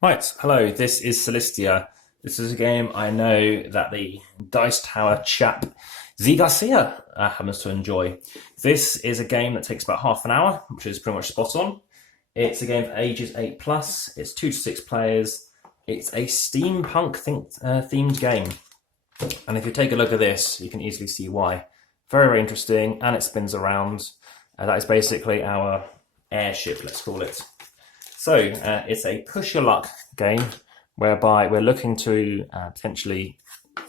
Right, hello, this is Celestia. This is a game I know that the Dice Tower chap Z Garcia happens to enjoy. This is a game that takes about half an hour, which is pretty much spot on. It's a game for ages 8 plus. It's 2 to 6 players. It's a steampunk themed game. And if you take a look at this, you can easily see why. Very, very interesting, and it spins around. That is basically our airship, let's call it. So it's a push your luck game whereby we're looking to potentially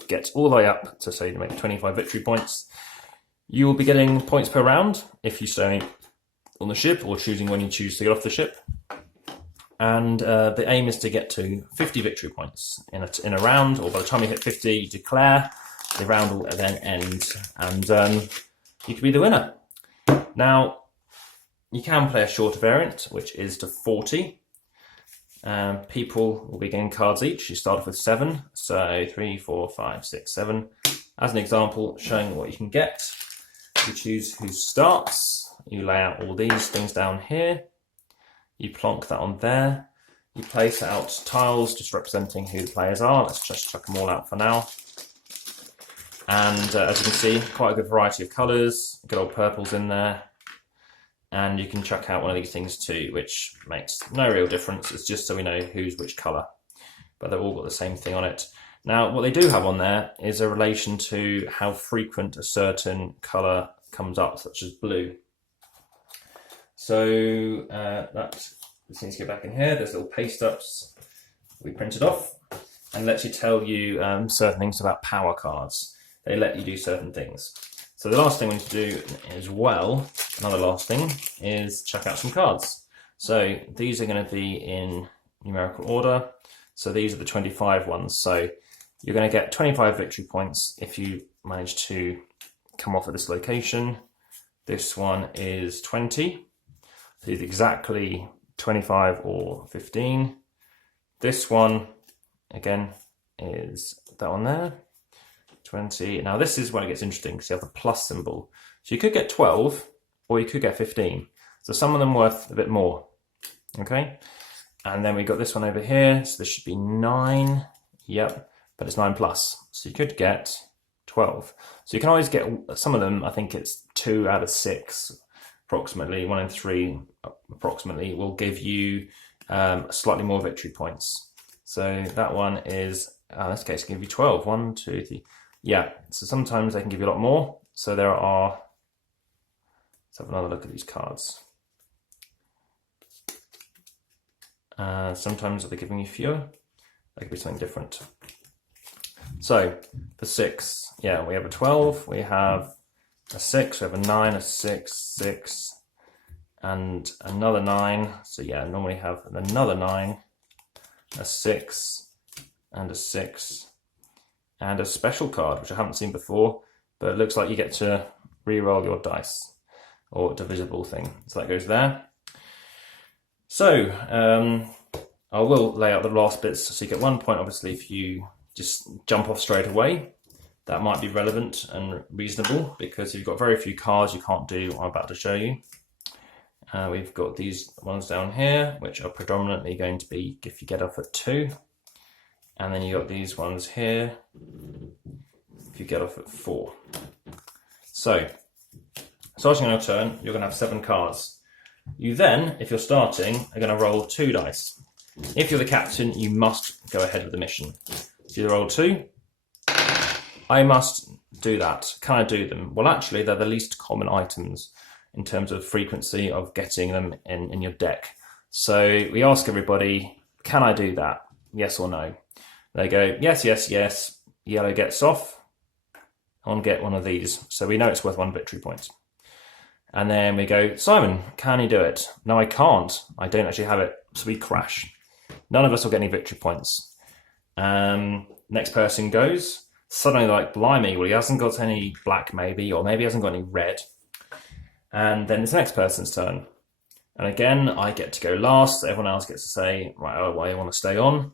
get all the way up to, say, maybe 25 victory points. You will be getting points per round if you stay on the ship or choosing when you choose to get off the ship. And the aim is to get to 50 victory points in a round, or by the time you hit 50, you declare, the round will then end, and you can be the winner. Now, you can play a shorter variant, which is to 40. People will be getting cards each. You start off with 7, so 3, 4, 5, 6, 7. As an example, showing what you can get. You choose who starts. You lay out all these things down here. You plonk that on there. You place out tiles just representing who the players are. Let's just chuck them all out for now. And as you can see, quite a good variety of colours. Good old purples in there. And you can chuck out one of these things too, which makes no real difference. It's just so we know who's which colour. But they've all got the same thing on it. Now, what they do have on there is a relation to how frequent a certain colour comes up, such as blue. So this needs to go back in here. There's little paste ups we printed off, and lets you tell you certain things about power cards. They let you do certain things. So the last thing we need to do as well, another last thing, is chuck out some cards. So these are going to be in numerical order. So these are the 25 ones. So you're going to get 25 victory points if you manage to come off at this location. This one is 20. So it's exactly 25 or 15. This one, again, is that one there. 20. Now this is when it gets interesting because you have the plus symbol. So you could get 12 or you could get 15. So some of them worth a bit more. Okay. And then we got this one over here. So this should be 9. Yep. But it's 9 plus. So you could get 12. So you can always get some of them. I think it's 2 out of 6 approximately. 1 in 3 approximately will give you slightly more victory points. So that one is, in this case, give you 12. 1, 2, 3. Yeah, so sometimes they can give you a lot more. So there are, let's have another look at these cards. Sometimes they're giving you fewer. That could be something different. So for 6, yeah, we have a 12, we have a 6, we have a 9, a 6, 6, and another 9. So yeah, normally have another 9, a 6, and a 6. And a special card, which I haven't seen before, but it looks like you get to re-roll your dice, or divisible thing. So that goes there. So I will lay out the last bits. So you get 1 point, obviously, if you just jump off straight away. That might be relevant and reasonable, because you've got very few cards, you can't do what I'm about to show you. We've got these ones down here, which are predominantly going to be if you get off at 2. And then you got these ones here, if you get off at 4. So, starting on your turn, you're going to have 7 cards. You then, if you're starting, are going to roll 2 dice. If you're the captain, you must go ahead with the mission. So you roll 2. I must do that. Can I do them? Well, actually, they're the least common items in terms of frequency of getting them in your deck. So we ask everybody, can I do that? Yes or no? They go, yes, yes, yes. Yellow gets off. On get one of these. So we know it's worth 1 victory point. And then we go, Simon, can you do it? No, I can't. I don't actually have it. So we crash. None of us will get any victory points. Next person goes. Suddenly like, blimey, well, he hasn't got any black maybe, or maybe he hasn't got any red. And then it's the next person's turn. And again, I get to go last. So everyone else gets to say, right, oh, well, I want to stay on.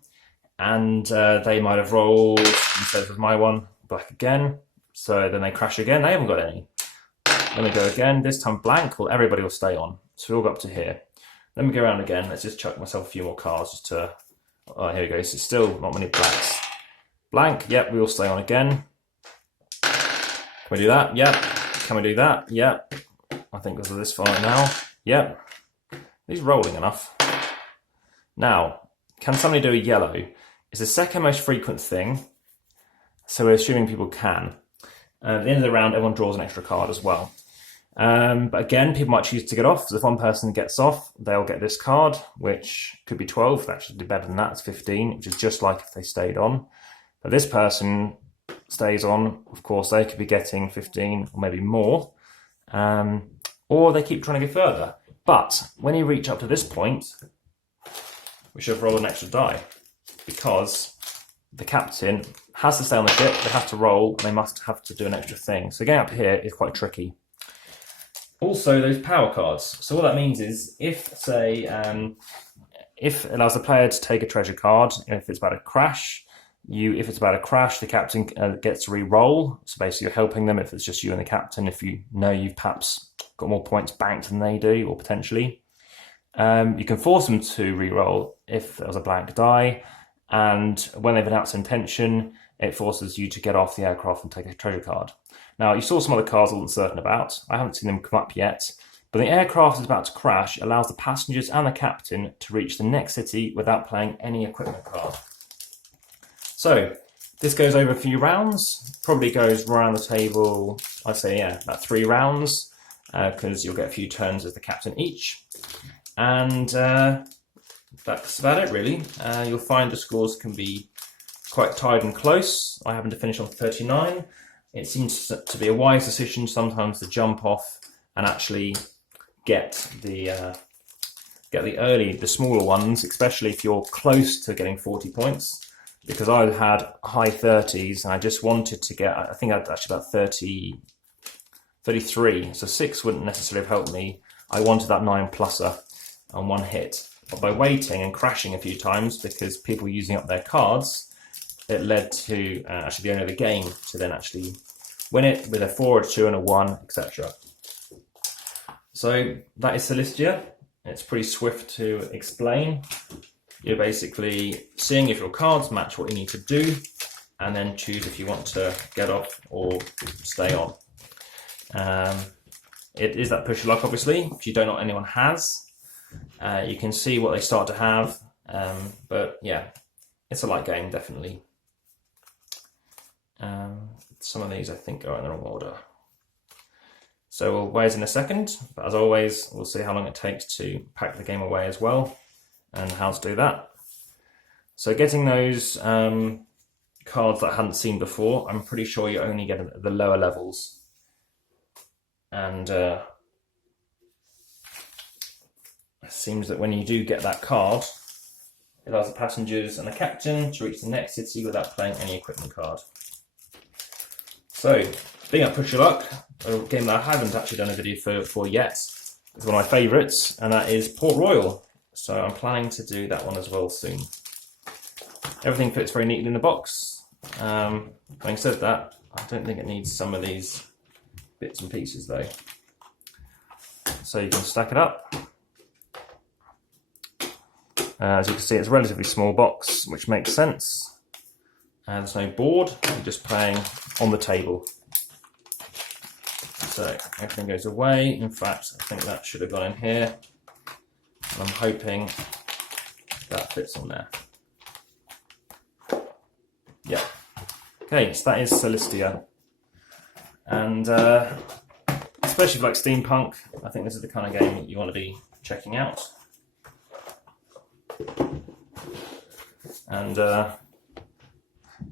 And they might have rolled, instead of my one, black again. So then they crash again. They haven't got any. Then we go again. This time blank. Well, everybody will stay on. So we all go up to here. Then we go around again. Let's just chuck myself a few more cards just to Oh, here we go. So still not many blacks. Blank. Yep, we will stay on again. Can we do that? Yep. Can we do that? Yep. I think because of this far now. Yep. He's rolling enough. Now, can somebody do a yellow? It's the second most frequent thing, so we're assuming people can. At the end of the round, everyone draws an extra card as well. But again, people might choose to get off. So if one person gets off, they'll get this card, which could be 12. That should be better than that. It's 15, which is just like if they stayed on. But this person stays on. Of course, they could be getting 15 or maybe more. Or they keep trying to go further. But when you reach up to this point, we should have rolled an extra die, because the captain has to stay on the ship, they have to roll, and they must have to do an extra thing. So getting up here is quite tricky. Also, those power cards. So what that means is, if, say, if it allows the player to take a treasure card, if it's about to crash, the captain gets to re-roll. So basically you're helping them if it's just you and the captain, if you know you've perhaps got more points banked than they do, or potentially. You can force them to re-roll if there was a blank die, and when they've announced intention, it forces you to get off the aircraft and take a treasure card. Now, you saw some other cards I wasn't certain about. I haven't seen them come up yet, but the aircraft is about to crash. It allows the passengers and the captain to reach the next city without playing any equipment card. So, this goes over a few rounds, probably goes around the table, I'd say, yeah, about 3 rounds, because you'll get a few turns as the captain each. And that's about it, really. You'll find the scores can be quite tight and close. I happen to finish on 39. It seems to be a wise decision sometimes to jump off and actually get the smaller ones, especially if you're close to getting 40 points. Because I had high 30s and I just wanted to get, I think I'd actually about 33. So 6 wouldn't necessarily have helped me. I wanted that 9-pluser on one hit. But by waiting and crashing a few times, because people were using up their cards, it led to actually the owner of the game to then actually win it with a 4, a 2, and a 1, etc. So that is Celestia. It's pretty swift to explain. You're basically seeing if your cards match what you need to do, and then choose if you want to get off or stay on. It is that push your luck, obviously. If you don't know what anyone has, you can see what they start to have. But yeah, it's a light game, definitely. Some of these I think are in the wrong order. So we'll ways in a second, but as always, we'll see how long it takes to pack the game away as well, and how to do that. So getting those cards that I hadn't seen before, I'm pretty sure you only get at the lower levels. And it seems that when you do get that card, it allows the passengers and the captain to reach the next city without playing any equipment card. So, being at Push Your Luck, a game that I haven't actually done a video for yet, is one of my favourites, and that is Port Royal. So I'm planning to do that one as well soon. Everything fits very neatly in the box. Having said that, I don't think it needs some of these bits and pieces though. So you can stack it up. As you can see, it's a relatively small box, which makes sense. And there's no board, I'm just playing on the table. So everything goes away. In fact, I think that should have gone in here. And I'm hoping that fits on there. Yeah. Okay, so that is Celestia. And especially if you like steampunk, I think this is the kind of game that you want to be checking out. And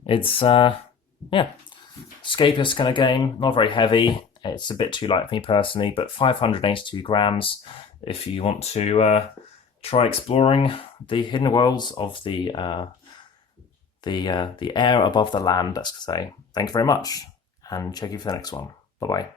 it's yeah, escapist kind of game, not very heavy. It's a bit too light for me personally, but 582 grams if you want to try exploring the hidden worlds of the air above the land, let's say. Thank you very much, and check you for the next one. Bye bye.